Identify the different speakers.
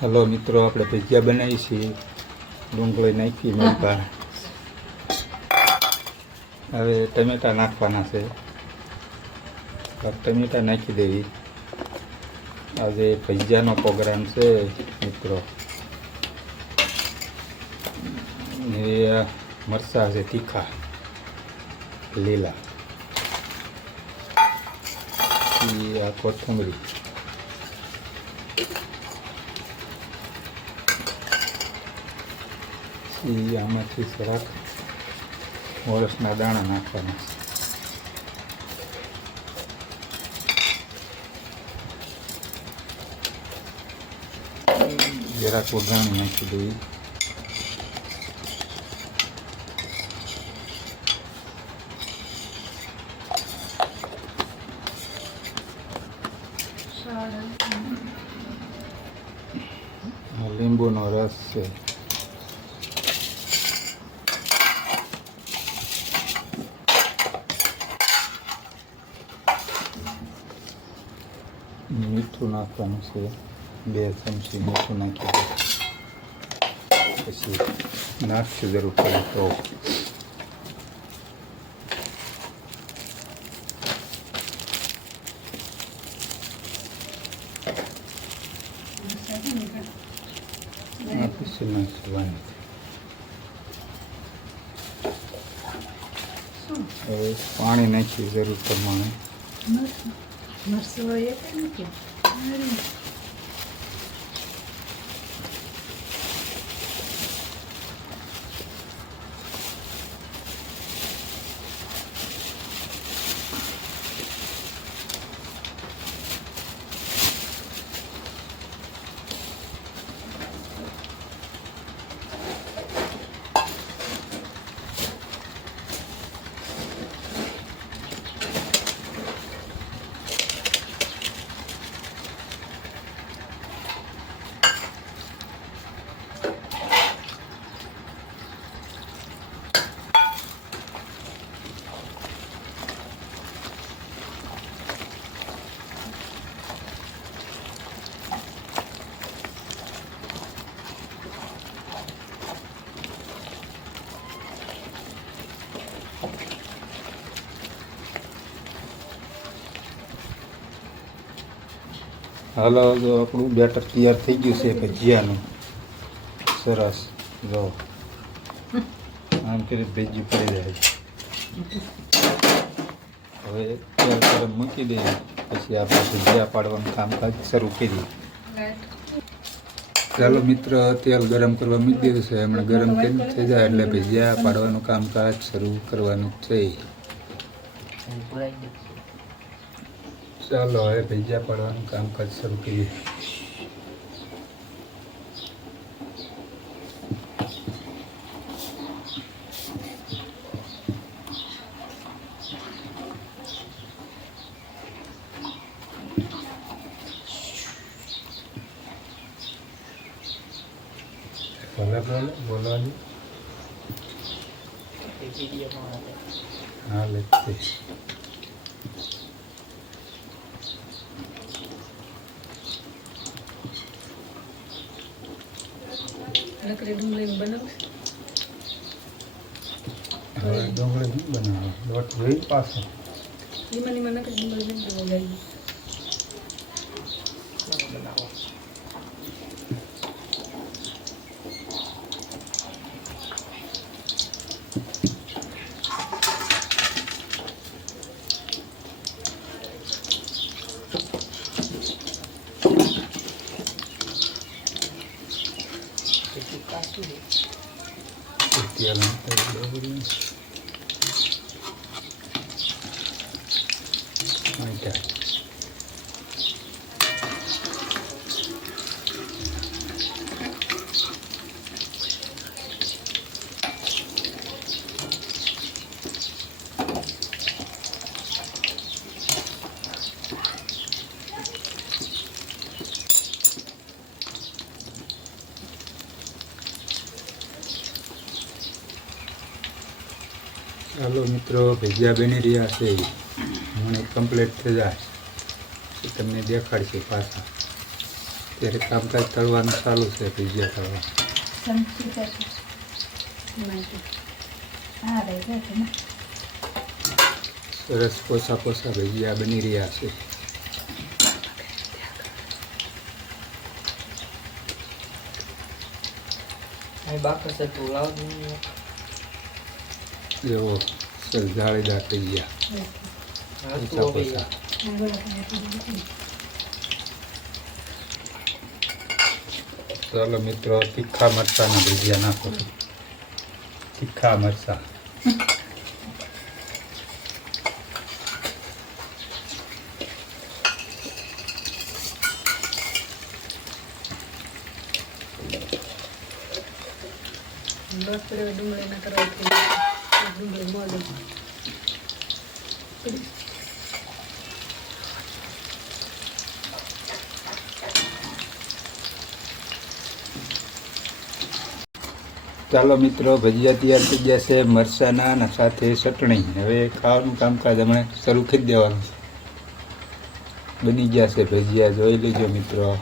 Speaker 1: હાલો મિત્રો આપણે ભજીયા બનાવીએ છીએ. ડુંગળી નાખી મરકા હવે ટમેટા નાખવાના છે. ટમેટા નાખી દેવી. આજે ભજીયાનો પ્રોગ્રામ છે મિત્રો. એ મરચાં છે તીખા લીલા. ઈ આ કોથમરી ઈ આમાંથી જરાક વરસના દાણા નાખવાના જરાક ઉઘાણી નાખી દઈએ લીંબુનો રસ છે મીઠું નાખવાનું છે બે ચમચી મીઠું નાખી પછી નાખશું જરૂર પડે તો નાખવાનું હવે પાણી નાખી જરૂર પ્રમાણે હાલો, જો આપણું બેટર તૈયાર થઈ ગયું છે ભજીયાનું સરસ, જો. આમ કરી ભેજી પડી જાય. હવે તેલ ગરમ મૂકી દઈએ, પછી આપણે ભજીયા પાડવાનું કામકાજ શરૂ કરીએ. ચાલો મિત્ર, તેલ ગરમ કરવા મૂકી દીધું છે. હમણાં ગરમ કરી થઈ જાય એટલે ભજીયા પાડવાનું કામકાજ શરૂ કરવાનું છે. ચાલો હવે બીજા પાડવાનું કામકાજ શરૂ કરીએ. બોલવાની. હા લેતી
Speaker 2: નકરી ડુંગળી બનાવું
Speaker 1: હવે ડુંગળી નહીં બનાવો લોટ જોઈ પાછો
Speaker 2: લીમા લીમા નકરી ડુંગળી બનાવવા જાય
Speaker 1: તેલ નાખી ડુંગળી મીઠા ચાલો મિત્રો ભજીયા બની રહ્યા છે. મને કમ્પ્લીટ થઈ જાય. તમને દેખાડશે પાછા. ત્યારે કામકાજ કરવાનું ચાલુ છે ભજીયા કરવા.
Speaker 3: ચમચી પર
Speaker 2: નાખી.
Speaker 3: હા રહી ગયો છે. ને
Speaker 1: સરસ પોસા પોસા ભજીયા બની રહ્યા છે
Speaker 4: બાપા સાહેબ લાવ
Speaker 1: એવો. સરસ જાળીદાર થઈ ગયા
Speaker 4: હા
Speaker 1: પોસા
Speaker 4: તો
Speaker 1: પોસા
Speaker 3: હા, બરાબર આપી દીધું.
Speaker 1: ચાલો મિત્રો તીખા મરચાના ભજીયા નાખો તીખા મરચા
Speaker 2: બસ તો હવે ડુંગળી ના કરવા થઈ ગઈ. ડુંગળી મળે
Speaker 1: ચાલો મિત્રો, ભજીયા તૈયાર થઈ ગયા છે મરચાના અને સાથે ચટણી. હવે ખાવાનું કામકાજ હમણાં શરૂ કરી દેવાનું બની ગયા છે ભજીયા, જોઈ લેજો મિત્રો.